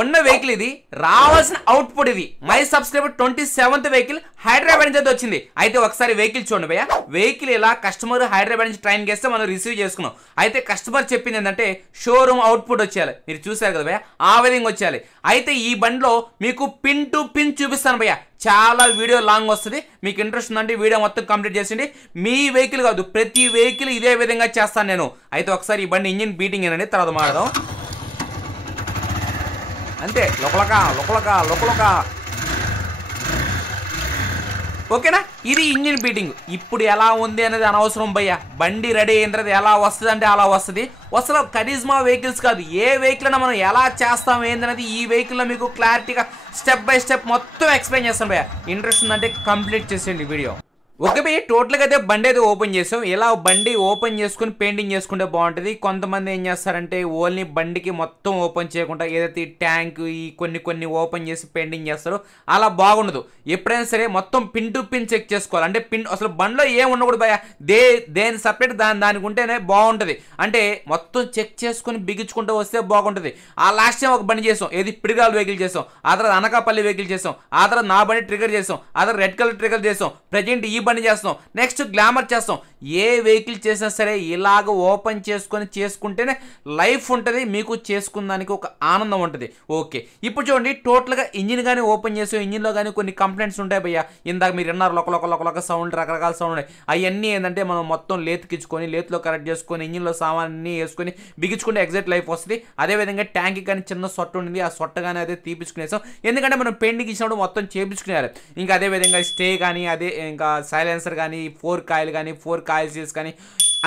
ఉన్న వెహికల్ ఇది, రావాల్సిన అవుట్పుట్ ఇది. My subscriber 27th vehicle Hyderabad నుంచి వచ్చింది. అయితే ఒకసారి వెహికల్ చూడండి భయ్య. వెహికల్ ఇలా కస్టమర్ హైదరాబాద్ నుంచి ట్రైన్ చేస్తే మనం రిసీవ్ చేసుకున్నాం. అయితే కస్టమర్ చెప్పింది ఏంటంటే షోరూమ్ అవుట్పుట్ వచ్చేయాలి. మీరు చూసారు కదా భయ్య, ఆ విధంగా వచ్చేయాలి. అయితే ఈ బండిలో మీకు పిన్ టు పిన్ చూపిస్తాను భయ్య. చాలా వీడియో లాంగ్ వస్తుంది. మీకు ఇంట్రెస్ట్ ఉందంటే వీడియో మొత్తం కంప్లీట్ చేసిండి. మీ వెహికల్ కాదు, ప్రతి వెహికల్ ఇదే విధంగా చేస్తాను నేను. అయితే ఒకసారి ఈ బండి ఇంజిన్ బీటింగ్ ఏంటంటే తర్వాత మాట్లాడదాం. అంతే, లోకలక ఓకేనా. ఇది ఇంజిన్ బీటింగ్. ఇప్పుడు ఎలా ఉంది అనేది అనవసరం భయ్య. బండి రెడీ అయిన తర్వాత ఎలా వస్తుంది అంటే అలా వస్తుంది. అసలు కరిజ్మా వెహికల్స్ కాదు, ఏ వెహికల్ అయినా మనం ఎలా చేస్తాం ఏందనేది ఈ వెహికల్లో మీకు క్లారిటీగా స్టెప్ బై స్టెప్ మొత్తం ఎక్స్ప్లెయిన్ చేస్తాం భయ్య. ఇంట్రెస్ట్ ఉందంటే కంప్లీట్ చేసేయండి వీడియో. ఓకే భయ్య, టోటల్గా అయితే బండి అయితే ఓపెన్ చేసాం. ఇలా బండి ఓపెన్ చేసుకుని పెయింటింగ్ చేసుకుంటే బాగుంటుంది. కొంతమంది ఏం చేస్తారంటే ఓన్లీ బండికి మొత్తం ఓపెన్ చేయకుండా ఏదైతే ట్యాంక్ ఈ కొన్ని ఓపెన్ చేసి పెయింటింగ్ చేస్తారో అలా బాగుండదు. ఎప్పుడైనా సరే మొత్తం పిన్ టు పిన్ చెక్ చేసుకోవాలి. అంటే పిన్ అసలు బండిలో ఏం ఉండకూడదు భయ్య. దేని సపరేట్ దానికి ఉంటేనే బాగుంటుంది. అంటే మొత్తం చెక్ చేసుకుని బిగించుకుంటూ వస్తే బాగుంటుంది. ఆ లాస్ట్ టైం ఒక బండి చేసాం, ఏది పిడిగాల్ వెహికల్ చేసాం, ఆ తర్వాత అనకాపల్లి వెహికల్ చేసాం, ఆ తర్వాత నా బండి ట్రిగర్ చేసాం, ఆ తర్వాత రెడ్ కలర్ ట్రిగర్ చేసాం, ప్రజెంట్ ఈ బండి చేస్తాం, నెక్స్ట్ గ్లామర్ చేస్తాం. ఏ వెహికల్ చేసినా సరే ఇలాగ ఓపెన్ చేసుకుంటేనే లైఫ్ ఉంటుంది, మీకు చేసుకున్నానికి ఒక ఆనందం ఉంటుంది. ఓకే, ఇప్పుడు చూడండి టోటల్గా ఇంజిన్ కానీ ఓపెన్ చేసాం. ఇంజిన్లో కానీ కొన్ని కంప్లైంట్స్ ఉంటాయి భయ్య. ఇందాక మీరు విన్నారు లోక సౌండ్, రకరకాల సౌండ్ ఉన్నాయి. అవన్నీ ఏంటంటే మనం మొత్తం లేతుకిచ్చుకొని లేతులో కరెక్ట్ చేసుకొని ఇంజిన్లో సామాన్ని వేసుకొని బిగించుకుంటే ఎగ్జాక్ట్ లైఫ్ వస్తుంది. అదేవిధంగా ట్యాంక్ కానీ చిన్న సొట్ట ఉండింది, ఆ సొట్ట కానీ అదే తీపించుకునేసాం. ఎందుకంటే మనం పెయింటింగ్ ఇచ్చినప్పుడు మొత్తం చేపించుకునేయాలి. ఇంకా అదేవిధంగా స్టే కానీ అదే ఇంకా సైలెన్సర్ కానీ 4 కాయిల్ కానీ 4 కాయిల్ సీల్స్ కానీ.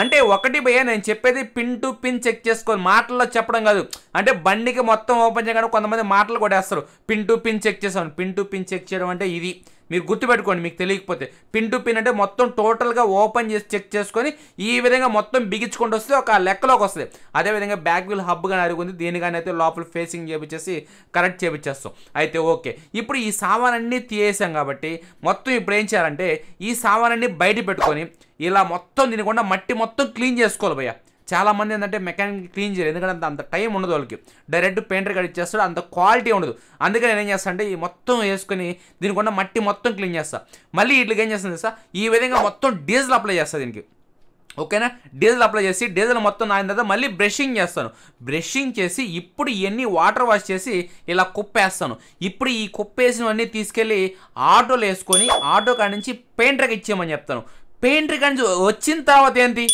అంటే ఒకటి భయ్య నేను చెప్పేది పిన్ టు పిన్ చెక్ చేసుకోవాలి, మాటల్లో చెప్పడం కాదు. అంటే బండికి మొత్తం ఓపెన్ చేయగానే కొంతమంది మాటలు కొట్టేస్తారు, పిన్ టు పిన్ చెక్ చేస్తాను. పిన్ టు పిన్ చెక్ చేయడం అంటే ఇది మీరు గుర్తుపెట్టుకోండి, మీకు తెలియకపోతే. పిన్ టు పిన్ అంటే మొత్తం టోటల్గా ఓపెన్ చేసి చెక్ చేసుకొని ఈ విధంగా మొత్తం బిగించుకుంటూ వస్తే ఒక లెక్కలోకి వస్తుంది. అదేవిధంగా బ్యాక్ వీల్ హబ్ కానీ అరుగుంది, దీని కానీ అయితే లోపల ఫేసింగ్ చేపించేసి కరెక్ట్ చేపించేస్తాం. అయితే ఓకే, ఇప్పుడు ఈ సామానన్నీ తీసేసాం కాబట్టి మొత్తం ఇప్పుడు ఏం చేయాలంటే ఈ సామానన్నీ బయట పెట్టుకొని ఇలా మొత్తం దీనికుండా మట్టి మొత్తం క్లీన్ చేసుకోవాలి భయ్య. చాలామంది ఏంటంటే మెకానిక్ క్లీన్ చేయలేదు, ఎందుకంటే అంత టైం ఉండదు వాళ్ళకి. డైరెక్ట్ పెయింటర్ గడి ఇచ్చేస్తాడు, అంత క్వాలిటీ ఉండదు. అందుకని నేను ఏం చేస్తాను అంటే ఈ మొత్తం వేసుకొని దీనికుండా మట్టి మొత్తం క్లీన్ చేస్తాను. మళ్ళీ వీటికి ఏం చేస్తాను తెలుసా, ఈ విధంగా మొత్తం డీజిల్ అప్లై చేస్తాను దీనికి. ఓకేనా, డీజిల్ అప్లై చేసి డీజిల్ మొత్తం నాయిన తర్వాత మళ్ళీ బ్రషింగ్ చేస్తాను. బ్రషింగ్ చేసి ఇప్పుడు ఇవన్నీ వాటర్ వాష్ చేసి ఇలా కుప్పేస్తాను. ఇప్పుడు ఈ కుప్పేసినవన్నీ తీసుకెళ్ళి ఆటోలో వేసుకొని ఆటో కాడి నుంచి పెయింటర్కి ఇచ్చేయమని చెప్తాను. పెయింటర్ కాడి నుంచి వచ్చిన తర్వాత ఏంటి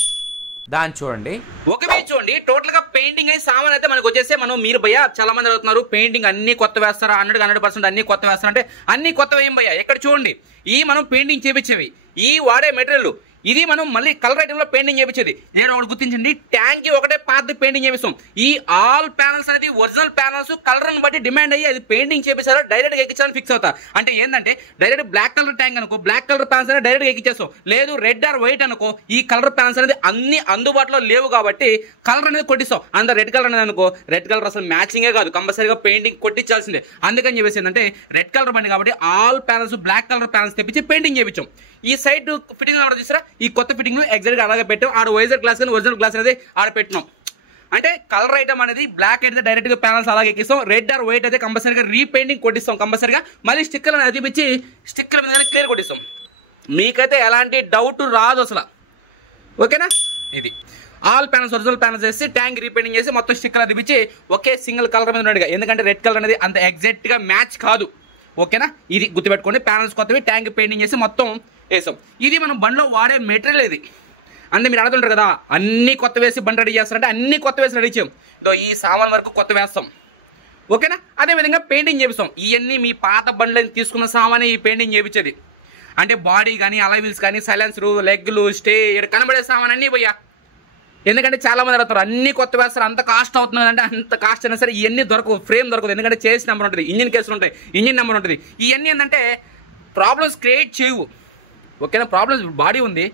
దాన్ని చూడండి. ఒక చూడండి టోటల్ గా పెయింటింగ్ అయి సామాన్ అయితే మనకు వచ్చేస్తే మీరు భయ్య చాలా మంది అడుగుతున్నారు పెయింటింగ్ అన్ని కొత్త వేస్తారా, 100% అన్ని కొత్త వేస్తారా అంటే అన్ని కొత్తవి ఏం భయ్య. ఎక్కడ చూడండి, ఈ మనం పెయింటింగ్ చేపించేవి, ఈ వాడే మెటీరియల్ ఇది మనం మళ్ళీ కలర్ ఐటెంలో పెయింటింగ్ చేయించేది. నేను ఒకటి గుర్తించండి, ట్యాంక్ ఒకటే పాత పెయింటింగ్ చేపిస్తాం. ఈ ఆల్ ప్యానల్స్ అనేది ఒరిజినల్ ప్యానల్స్ కలర్ బట్టి డిమాండ్ అయ్యి అది పెయింటింగ్ చేపిస్తారో డైరెక్ట్ ఎక్కించాలని ఫిక్స్ అవుతా. అంటే ఏంటంటే డైరెక్ట్ బ్లాక్ కలర్ ట్యాంక్ అనుకో, బ్లాక్ కలర్ ప్యానల్స్ అనేది డైరెక్ట్ ఎక్కించేస్తాం. లేదు రెడ్ ఆర్ వైట్ అనుకో, ఈ కలర్ ప్యానల్స్ అనేది అన్ని అందుబాటులో లేవు కాబట్టి కలర్ అనేది కొట్టిస్తాం. అంత రెడ్ కలర్ అనేది అనుకో, రెడ్ కలర్ అసలు మ్యాచింగే కాదు, కంపల్సరీగా పెయింటింగ్ కొట్టించాల్సిందే. అందుకని చెప్పేసి ఏంటంటే రెడ్ కలర్ బండి కాబట్టి all panels black colour panels తెప్పించి పెయింటింగ్ చేయించాం. ఈ సైడ్ ఫిట్టింగ్ ఆర్డర్ చేసారా, ఈ కొత్త ఫిట్టింగ్ ఎగ్జాక్ట్ గా అలాగే పెట్టాం. ఆడ వైజర్ గ్లాస్ కానీ ఒరిజినల్ గ్లాస్ అనేది ఆడ పెట్టినాం. అంటే కలర్ ఐటమ్ అనేది బ్లాక్ అయితే డైరెక్ట్ గా ప్యానల్స్ అలాగే ఎక్కిస్తాం, రెడ్ ఆర్ వైట్ అయితే కంపల్సరీగా రీపెయింటింగ్ కొట్టిస్తాం. కంపల్సరీగా మళ్ళీ స్టిక్కర్ అనేది అతిపించి స్టిక్కర్ మీద క్లియర్ కొట్టిస్తాం. మీకైతే ఎలాంటి డౌట్ రాదు అసలు. ఓకేనా, ఇది ఆల్ ప్యానల్స్ ఒరిజినల్ ప్యానల్స్ వేసి ట్యాంక్ రీపెయింటింగ్ చేసి మొత్తం స్టిక్కర్ అతిపించి ఒకే సింగిల్ కలర్ మీద ఉన్నట్టుగా, ఎందుకంటే రెడ్ కలర్ అనేది అంత ఎగ్జాక్ట్ గా మ్యాచ్ కాదు. ఓకేనా, ఇది గుర్తుపెట్టుకోండి. ప్యానల్స్ కొత్తవి ట్యాంక్ పెయింటింగ్ చేసి మొత్తం వేసాం. ఇది మనం బండిలో వాడే మెటీరియల్ ఇది. అంటే మీరు అడుగుతుంటారు కదా అన్ని కొత్త వేసి బండి రెడీ చేస్తారంటే అన్ని కొత్త వేసి రెడీ చేయం. ఈ సామాన్ వరకు కొత్త వేస్తాం. ఓకేనా, అదేవిధంగా పెయింటింగ్ చేపిస్తాం. ఇవన్నీ మీ పాత బండ్లని తీసుకున్న సామానే ఈ పెయింటింగ్ చేయించేది. అంటే బాడీ కానీ అలై వీల్స్ కానీ సైలెన్సరు లెగ్లు స్టే ఇక్కడ కనబడే సామాన్ అన్నీ పోయా. ఎందుకంటే చాలా మంది అడుగుతారు అన్ని కొత్త వేస్తారు, అంత కాస్ట్ అవుతుంది అంటే అంత కాస్ట్ అయినా సరే ఇవన్నీ దొరకవు, ఫ్రేమ్ దొరకదు. ఎందుకంటే చేసి నెంబర్ ఉంటుంది, ఇంజిన్ కేసులు ఉంటాయి, ఇంజిన్ నెంబర్ ఉంటుంది. ఇవన్నీ ఏంటంటే ప్రాబ్లమ్స్ క్రియేట్ చేయవు. ఓకేనా, ప్రాబ్లమ్స్ బాడీ ఉంది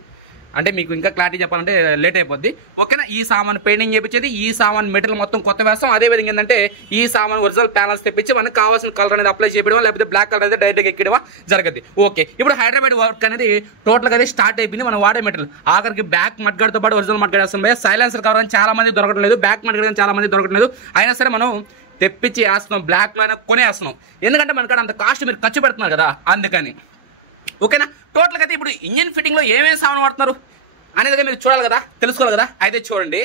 అంటే మీకు ఇంకా క్లారిటీ చెప్పాలంటే లేట్ అయిపోద్ది. ఓకేనా, ఈ సామాన్ పెయింటింగ్ చేయించేది, ఈ సామాన్ మెటీరియల్ మొత్తం కొత్త వేస్తాం. అదేవిధంగా ఏంటంటే ఈ సామాన్ ఒరిజినల్ ప్యానల్స్ తెప్పించి మనకు కావాల్సిన కలర్ అనేది అప్లై చేయడం, లేకపోతే బ్లాక్ కలర్ అనేది డైరెక్ట్గా ఎక్కడవా జరగదు. ఓకే, ఇప్పుడు హైదరాబాద్ వర్క్ అనేది టోటల్గా అది స్టార్ట్ అయిపోయింది. మనం వాడే మెటీరియల్ ఆఖరికి బ్యాక్ మడ్గాడ్తో పాటు ఒరిజినల్ మడ్గాడ్ వేస్తాం. సైలెన్సర్ కవర్ అని చాలా మంది దొరకడం లేదు, బ్యాక్ మడ్గాడ్ చాలా మంది దొరకడం లేదు. అయినా సరే మనం తెప్పించి వేస్తున్నాం, బ్లాక్లో అయినా కొనేస్తున్నాం. ఎందుకంటే మనకాడ అంత కాస్ట్ మీరు ఖర్చు పెడుతున్నారు కదా, అందుకని. ఓకేనా? టోటల్గా అయితే ఇప్పుడు ఇంజిన్ ఫిట్టింగ్లో ఏమేమి సామాన్ వాడుతున్నారు అనేది మీరు చూడాలి కదా, తెలుసుకోవాలి కదా. అయితే చూడండి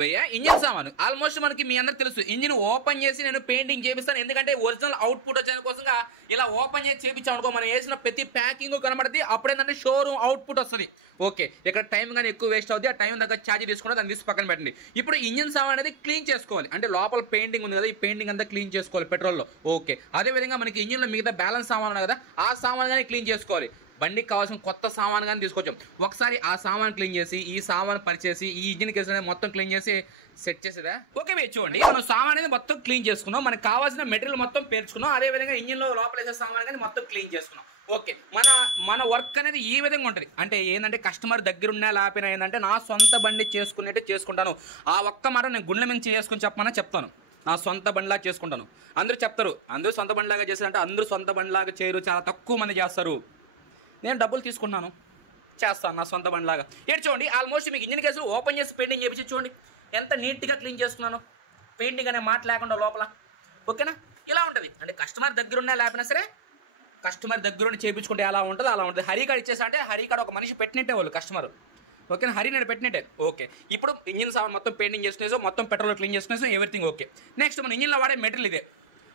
భయ్య, ఇంజిన్ సామాను ఆల్మోస్ట్ మనకి మీ అందరికి తెలుసు. ఇంజిన్ ఓపెన్ చేసి నేను పెయింటింగ్ చేపిస్తాను, ఎందుకంటే ఒరిజినల్ అవుట్పుట్ వచ్చే కోసంగా ఇలా ఓపెన్ చేసి చేపించామనుకో మనం వేసిన ప్రతి ప్యాకింగ్ కనబడుతుంది. అప్పుడేంటంటే షోరూమ్ అవుట్పుట్ వస్తుంది. ఓకే, ఇక్కడ టైం కానీ ఎక్కువ వేస్ట్ అవుతుంది, ఆ టైం దగ్గర ఛార్జ్ తీసుకుంటే దాన్ని తీసి పక్కన పెట్టండి. ఇప్పుడు ఇంజిన్ సామాన్ అనేది క్లీన్ చేసుకోవాలి, అంటే లోపల పెయింటింగ్ ఉంది కదా, ఈ పెయింటింగ్ అంతా క్లీన్ చేసుకోవాలి పెట్రోల్లో. ఓకే, అదేవిధంగా మనకి ఇంజిన్లో మిగతా బ్యాలెన్స్ సామాన్ ఉంది కదా, ఆ సామాన్ కానీ క్లీన్ చేసుకోవాలి. బండికి కావాల్సిన కొత్త సామాన్ కానీ తీసుకొచ్చాం. ఒకసారి ఆ సామాన్ క్లీన్ చేసి, ఈ సామాన్ పరిచేసి, ఈ ఇంజిన్ కేసు అనేది మొత్తం క్లీన్ చేసి సెట్ చేసేదా. ఓకే, చూడండి మనం సామాన్ అనేది మొత్తం క్లీన్ చేసుకున్నాం, మనకు కావాల్సిన మెటీరియల్ మొత్తం పేర్చుకున్నాం. అదేవిధంగా ఇంజిన్లో లోపల వేసే సామాన్ కానీ మొత్తం క్లీన్ చేసుకున్నాం. ఓకే, మన వర్క్ అనేది ఈ విధంగా ఉంటుంది. అంటే ఏంటంటే కస్టమర్ దగ్గర ఉన్నా లేకపోయినా ఏంటంటే నా సొంత బండి చేసుకునేట్టు చేసుకుంటాను. ఆ ఒక్క మాట నేను గుండె మీద చేసుకుని చెప్పమని చెప్తాను. నా సొంత బండిలాగా చేసుకుంటాను. అందరూ చెప్తారు అందరూ సొంత బండిలాగా చేశారంటే, అందరూ సొంత బండిలాగా చేయరు, చాలా తక్కువ మంది చేస్తారు. నేను డబ్బులు తీసుకున్నాను, చేస్తాను నా సొంత బండిలాగా. ఏడు చూడండి, ఆల్మోస్ట్ మీకు ఇంజిన్ కేసు ఓపెన్ చేసి పెయింటింగ్ చేపించి చూడండి ఎంత నీట్గా క్లీన్ చేసుకున్నాను, పెయింటింగ్ అనే మాట లేకుండా లోపల. ఓకేనా? ఇలా ఉంటుంది. అంటే కస్టమర్ దగ్గర ఉన్నా లేకపోయినా సరే, కస్టమర్ దగ్గరుండి చేయించుకుంటే ఎలా ఉంటుందో అలా ఉంటుంది. హరికాడ ఇచ్చేసా అంటే హరికాడ ఒక మనిషి పెట్టినట్టే వాళ్ళు కస్టమర్. ఓకేనా? హరి నేను పెట్టినట్టే. ఓకే, ఇప్పుడు ఇంజిన్ సామాన్ మొత్తం పెయింటింగ్ చేసుకునేసాం, మొత్తం పెట్రోల్ క్లీన్ చేసుకునేసాం, ఎవ్రీథింగ్ ఓకే. నెక్స్ట్ మన ఇంజిన్లో వాడే మెటీరియల్ ఇదే.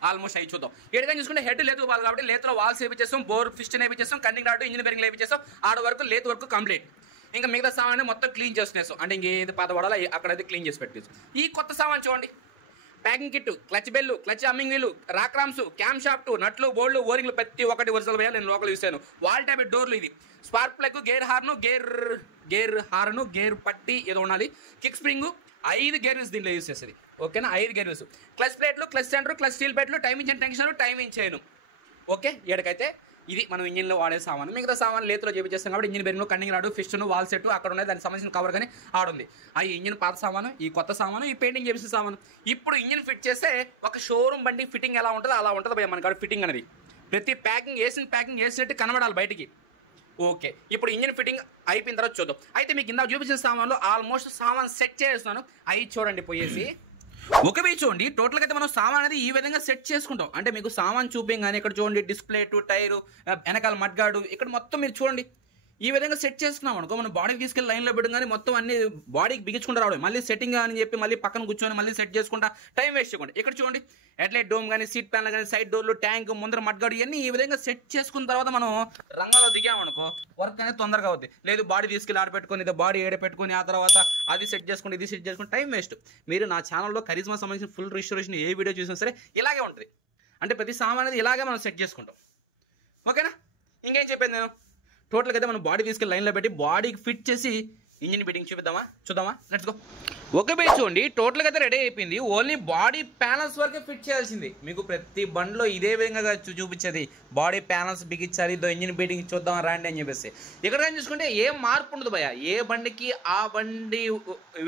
ఆల్మోస్ట్ అవి చూద్దాం. ఏడుగా చూసుకుంటే హెడ్ లేతు వాళ్ళు కాబట్టి లేతులో వాల్స్ వేపించేస్తాం, బోర్ ఫిస్టన్ వేపించేస్తాం, కన్నింగ్ రాడు ఇంజిన్ బెరింగ్ వేపించేస్తాం. ఆడ వరకు లేతు వరకు కంప్లీట్. ఇంకా మిగతా సామాన్ మొత్తం క్లీన్ చేసుకునేస్తాం. అంటే ఇంకేది పాత పడాలో అక్కడైతే క్లీన్ చేసి పెట్టేస్తాం. ఈ కొత్త సామాన్ చూడండి, packing kit, clutch bell, clutch humming వీలు, రాక్రామ్స్, క్యామ్ షాఫ్ట్, నట్లు, బోల్డ్లు, ఓరింగ్లు ప్రతి ఒక్కటి ఒరిజినల్ వేయాలి. నేను లోకల్ చూసాను. వాల్ ట్యాబ్ డోర్లు, ఇది స్పార్క్ ప్లగ్, గేర్ హార్ను, గేర్ పట్టి ఏదో ఉండాలి, కిక్ స్ప్రింగ్, 5 గేర్ వీల్స్ దీంట్లో యూస్ చేస్తుంది. ఓకేనా? 5 గేర్ వీల్స్, క్లచ్ ప్లేట్లు, క్లచ్ సెంటర్, క్లచ్ స్టీల్ ప్లేట్లు, టైమింగ్ టెన్షన్, టైమింగ్ చేయను. ఓకే, ఏడకైతే ఇది మనం ఇంజిన్లో వాడే సామాను. మిగతా సామాన్ లేతులో చేపించేస్తాం కాబట్టి ఇంజిన్ బెరింగ్, కన్నింగ్ రాడు, ఫిస్టన్, వాల్ సెట్ అక్కడ ఉన్నాయి, దానికి సంబంధించిన కవర్ కానీ ఆడుంది. ఈ ఇంజిన్ పాత సామాను, ఈ కొత్త సామాను, ఈ పెయింటింగ్ చేసిన సామాను. ఇప్పుడు ఇంజిన్ ఫిట్ చేస్తే ఒక షోరూమ్ బండి ఫిట్టింగ్ ఎలా ఉంటుందో అలా ఉంటుంది భయ మన కాడ ఫిట్టింగ్ అనేది. ప్రతి ప్యాకింగ్ వేసినట్టు కనబడాలి బయటికి. ఓకే, ఇప్పుడు ఇంజిన్ ఫిట్టింగ్ అయిపోయిన తర్వాత చూద్దాం. అయితే మీకు ఇందాక చూపించిన సామాన్లో ఆల్మోస్ట్ సామాన్ సెట్ చేస్తున్నాను, అవి చూడండి పోయేసి. ఒక వే చూడండి, టోటల్గా అయితే మనం సామాన్ అనేది ఈ విధంగా సెట్ చేసుకుంటాం. అంటే మీకు సామాన్ చూపించగానే ఇక్కడ చూడండి, డిస్ప్లే టు టైరు, వెనకాల మడ్గాడు, ఇక్కడ మొత్తం మీరు చూడండి ఈ విధంగా సెట్ చేసుకున్నాం అనుకో, మనం బాడీకి తీసుకెళ్ళి లైన్లో పెట్టగానే మొత్తం అన్ని బాడీకి బిగించుకుంటూ రావడం, మళ్ళీ సెట్టింగ్ అని చెప్పి మళ్ళీ పక్కన కూర్చొని మళ్ళీ సెట్ చేసుకుంటా టైం వేస్ట్ చేయకుండా. ఇక్కడ చూడండి, హెడ్లైట్ డోమ్ కానీ, సీట్ ప్యానల్ కానీ, సైడ్ డోర్లు, ట్యాంక్, ముందర మడ్గాడు, ఇవన్నీ ఈ విధంగా సెట్ చేసుకున్న తర్వాత మనం రంగంలో దిగామనుకో వర్క్ అనేది తొందరగా అవుతుంది. లేదు బాడీ తీసుకెళ్ళి ఆడ పెట్టుకొని, ఇది బాడీ ఏడ పెట్టుకొని, ఆ తర్వాత అది సెట్ చేసుకుంటే ఇది సెట్ చేసుకుంటే టైం వేస్ట్. మీరు నా ఛానల్లో కరిజ్మా సంబంధించిన ఫుల్ రిస్టోరేషన్ ఏ వీడియో చూసినా సరే ఇలాగే ఉంటుంది. అంటే ప్రతి సామాన్ అనేది ఇలాగే మనం సెట్ చేసుకుంటాం. ఓకేనా? ఇంకేం చెప్పాను నేను, టోటల్గా అయితే మనం బాడీ తీసుకెళ్ళి లైన్లో పెట్టి బాడీకి ఫిట్ చేసి ఇంజిన్ ఫిట్టింగ్ చూద్దామా లెట్స్ గో. ఓకే బై చూడండి, టోటల్గా అయితే రెడీ అయిపోయింది. ఓన్లీ బాడీ ప్యానల్స్ వరకే ఫిట్ చేయాల్సింది. మీకు ప్రతి బండిలో ఇదే విధంగా చూపించేది, బాడీ ప్యానల్స్ బిగించాలి, ఇంజిన్ ఫిట్టింగ్ చూద్దాం రాండి అని చెప్పేసి. ఇక్కడ కానీ చూసుకుంటే ఏం మార్పు ఉండదు భయ, ఏ బండికి ఆ బండి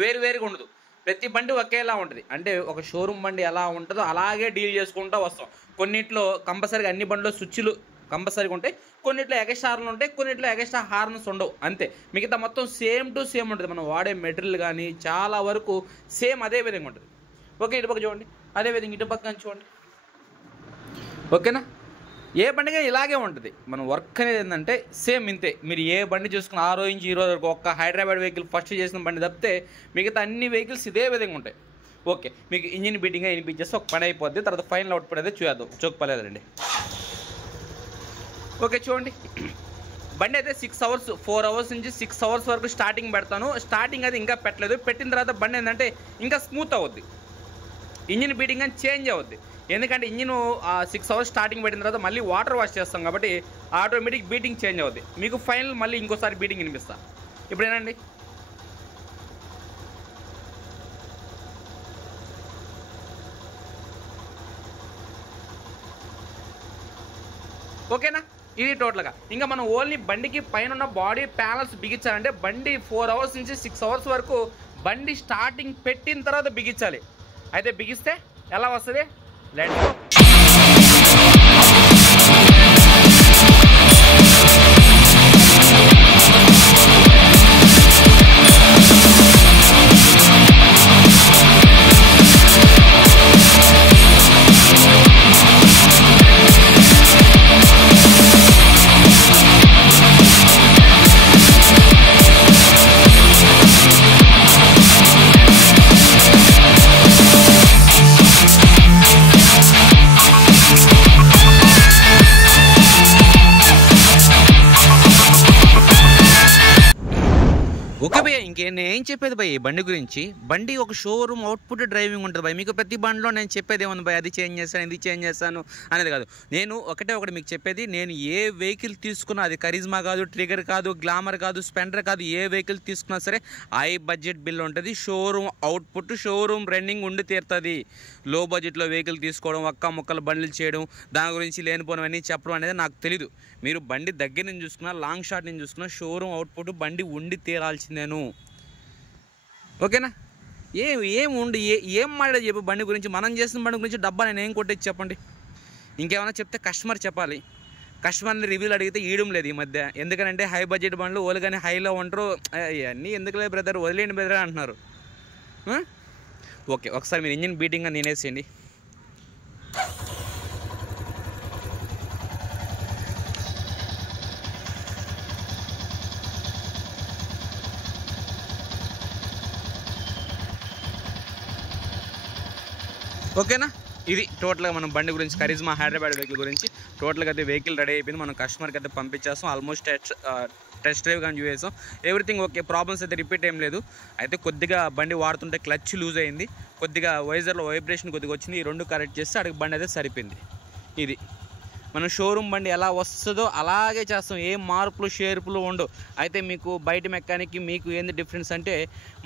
వేరుగా ఉండదు, ప్రతి బండి ఒకేలా ఉంటుంది. అంటే ఒక షోరూమ్ బండి ఎలా ఉంటుందో అలాగే డీల్ చేసుకుంటూ వస్తాం. కొన్నిట్లో కంపల్సరీగా అన్ని బండిలో స్విచ్లు కంపల్సరీగా ఉంటాయి, కొన్నిట్లో ఎగస్ట్రా హార్న్లు ఉంటాయి, కొన్నిట్లో ఎగస్ట్రా హార్న్స్ ఉండవు, అంతే. మిగతా మొత్తం సేమ్ టు సేమ్ ఉంటుంది. మనం వాడే మెటీరియల్ కానీ చాలా వరకు సేమ్ అదే విధంగా ఉంటుంది. ఓకే, ఇటుపక్క చూడండి, అదేవిధంగా ఇటుపక్క చూడండి. ఓకేనా? ఏ బండిగా ఇలాగే ఉంటుంది. మన వర్క్ అనేది ఏంటంటే సేమ్ ఇంతే. మీరు ఏ బండి చూసుకుని ఆ రోజు నుంచి ఈ రోజు వరకు ఒక్క హైదరాబాద్ వెహికల్ ఫస్ట్ చేసిన బండి తప్పితే మిగతా అన్ని వెహికల్స్ ఇదే విధంగా ఉంటాయి. ఓకే, మీకు ఇంజిన్ బీటింగ్గా వినిపించేస్తే ఒక పని అయిపోద్ది, తర్వాత ఫైనల్ అవుట్పుట్ అయితే చూద్దాం. చూపలేదండి. ఓకే చూడండి, బండి అయితే 6 అవర్స్ 4 అవర్స్ నుంచి 6 అవర్స్ వరకు స్టార్టింగ్ పెడతాను. స్టార్టింగ్ అయితే ఇంకా పెట్టలేదు, పెట్టిన తర్వాత బండి ఏంటంటే ఇంకా స్మూత్ అవుద్ది, ఇంజిన్ బీటింగ్ అని చేంజ్ అవుద్ది. ఎందుకంటే ఇంజిన్ 6 అవర్స్ స్టార్టింగ్ పెట్టిన తర్వాత మళ్ళీ వాటర్ వాష్ చేస్తాం కాబట్టి ఆటోమేటిక్ బీటింగ్ చేంజ్ అవుద్ది. మీకు ఫైనల్ మళ్ళీ ఇంకోసారి బీటింగ్ వినిపిస్తా. ఇప్పుడు ఏనండి, ఓకేనా? ఇది టోటల్గా. ఇంకా మనం ఓన్లీ బండికి పైన ఉన్న బాడీ ప్యానల్స్ బిగించాలంటే బండి 4 అవర్స్ నుంచి 6 అవర్స్ వరకు బండి స్టార్టింగ్ పెట్టిన తర్వాత బిగించాలి. అయితే బిగిస్తే ఎలా వస్తుంది, లెట్స్ గో. ఓకే భయ్య, ఇంకేం చెప్పేది భయ్య బండి గురించి. బండి ఒక షోరూమ్ అవుట్పుట్ డ్రైవింగ్ ఉంటుంది భయ్య. మీకు ప్రతి బండిలో నేను చెప్పేది ఏమన్నా భయ్య, అది చేంజ్ చేస్తాను, ఇది చేంజ్ చేస్తాను అనేది కాదు. నేను ఒకటి మీకు చెప్పేది, నేను ఏ వెహికల్ తీసుకున్నా, అది కరిజ్మా కాదు, ట్రిగర్ కాదు, గ్లామర్ కాదు, స్పెండర్ కాదు, ఏ వెహికల్ తీసుకున్నా సరే హై బడ్జెట్ బిల్ ఉంటుంది. షోరూమ్ అవుట్పుట్, షోరూమ్ రన్నింగ్ ఉండి తీరుతుంది. లో బడ్జెట్లో వెహికల్ తీసుకోవడం, ఒక్క ముక్కలు బండ్లు చేయడం, దాని గురించి లేనిపోవన్నీ చెప్పడం అనేది నాకు తెలీదు. మీరు బండి దగ్గర నుంచి చూసుకున్నా, లాంగ్ షాట్ నుంచి చూసుకున్నా, షోరూమ్ అవుట్పుట్ బండి ఉండి తీరాల్సిందేను. ఓకేనా? ఏం ఉండి ఏం మాట్లాడేది చెప్పు బండి గురించి. మనం చేసిన బండి గురించి డబ్బా నేను ఏం కొట్టేది చెప్పండి. ఇంకేమైనా చెప్తే కస్టమర్ చెప్పాలి. కస్టమర్ని రివ్యూలు అడిగితే ఇవ్వడం లేదు ఈ మధ్య. ఎందుకంటే హై బడ్జెట్ బండ్లు వాళ్ళు కానీ హైలో ఉంటారు, అన్నీ ఎందుకులే బ్రదర్, వదిలేండి బ్రదర్ అంటున్నారు. ఓకే, ఒకసారి మీరు ఇంజిన్ బీటింగ్గా నేనేసేయండి. ఓకేనా? ఇది టోటల్గా మనం బండి గురించి, కరిజ్మా హైదరాబాద్ వెహికల్ గురించి టోటల్గా అయితే వెహికల్ రెడీ అయిపోయింది. మనం కస్టమర్కి అయితే పంపించేస్తాం. ఆల్మోస్ట్ టెస్ట్ డ్రైవ్ కానీ చూసేసాం. ఎవ్రీథింగ్ ఓకే, ప్రాబ్లమ్స్ అయితే రిపీట్ ఏం లేదు. అయితే కొద్దిగా బండి వాడుతుంటే క్లచ్ లూజ్ అయింది, కొద్దిగా వైజర్లో వైబ్రేషన్ కొద్దిగా వచ్చింది. ఈ రెండు కరెక్ట్ చేస్తే అడిగి బండి అయితే సరిపోయింది. ఇది మనం షోరూమ్ బండి ఎలా వస్తుందో అలాగే చేస్తాం, ఏం మార్పులు షేర్పులు ఉండవు. అయితే మీకు బయట మెకానిక్కి మీకు ఏంది డిఫరెన్స్ అంటే,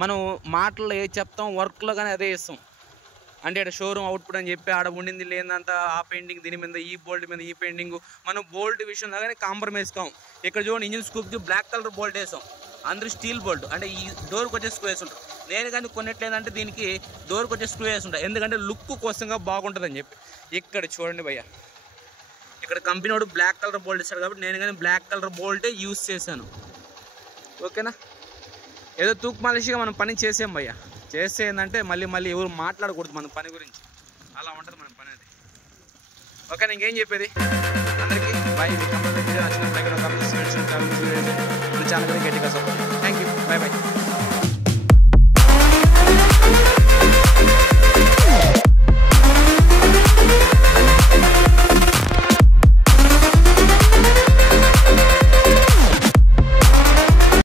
మనం మాటల్లో ఏది చెప్తాం, వర్క్లో కానీ అదే ఇస్తాం. అంటే ఇక్కడ షోరూమ్ అవుట్పుట్ అని చెప్పి ఆడ ఉండింది లేదంతా ఆ పెయింటింగ్, దీని మీద ఈ బోల్ట్ మీద ఈ పెయింటింగ్, మనం బోల్ట్ విషయం లాగానే కాంప్రమైజ్ కాం. ఇక్కడ చూడండి, ఇంజిన్ స్కూప్కి బ్లాక్ కలర్ బోల్ట్ వేసాం, అందరూ స్టీల్ బోల్ట్, అంటే ఈ డోర్కి వచ్చే స్క్రూ వేసి ఉంటారు. నేను కానీ కొన్నట్లేదంటే దీనికి డోర్కి వచ్చే స్క్రూ వేసి ఉంటాయి, ఎందుకంటే లుక్ కోసంగా బాగుంటుందని చెప్పి. ఇక్కడ చూడండి భయ్య, ఇక్కడ కంపెనీ వాడు బ్లాక్ కలర్ బోల్ట్ ఇస్తాడు కాబట్టి నేను కానీ బ్లాక్ కలర్ బోల్టే యూజ్ చేశాను. ఓకేనా? ఏదో తూక్ మాలిష్గా మనం పని చేసాం భయ్య. చేస్తే ఏంటంటే మళ్ళీ ఎవరు మాట్లాడకూడదు మన పని గురించి, అలా ఉంటుంది మన పని అది. ఓకే, ఇంకేం చెప్పేది అందరికీ బాయ్. మీ కంపెనీ నచ్చిన ఛానల్ గట్టిగా support. Thank you, bye bye.